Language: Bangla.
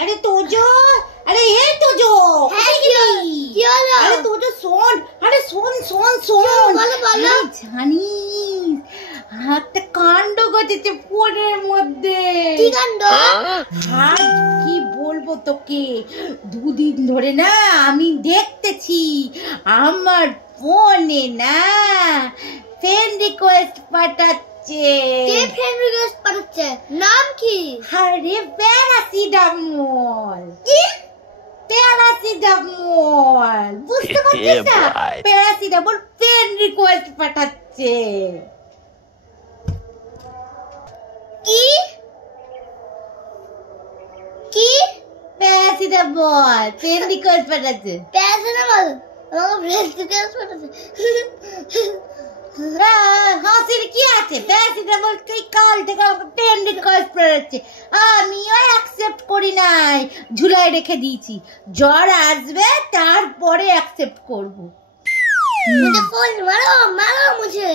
अरे তোজো, अरे এই তোজো, কি হলো? अरे তোজো শোন, अरे শোন শোন শোন, বলো জানিস একটা কাণ্ড ঘটেছে ফোনের মধ্যে। কি কাণ্ড? আর কি বলবো তোকে, দুদিন ধরে না আমি দেখতেছি আমার ফোনে না ফ্রেন্ড রিকোয়েস্ট পাঠাচ্ছে। কে ফ্রেন্ড রিকোয়েস্ট পাঠাচ্ছে? নাম কি? আরে প্যারাসিটামল। কি? প্যারাসিটামল, বুঝতে পারছিস না? প্যারাসিটামল ফ্রেন্ড রিকোয়েস্ট পাঠাচ্ছে। কি কি? প্যারাসিটামল ফ্রেন্ড রিকোয়েস্ট পাঠাচ্ছে। প্যারাসিটামল আমাকে ফ্রেন্ড রিকোয়েস্ট পাঠাচ্ছে। হাসির কি আছে? প্যারাসিটামল কে কাল থেকে আমাকে ফ্রেন্ড রিকোয়েস্ট পাঠাচ্ছে। আমিও অ্যাকসেপ্ট করি নাই, ঝুলাই রেখে দিয়েছি। জ্বর আসবে তারপরে অ্যাকসেপ্ট করব। मुझे फोन मारो मारो मुझे।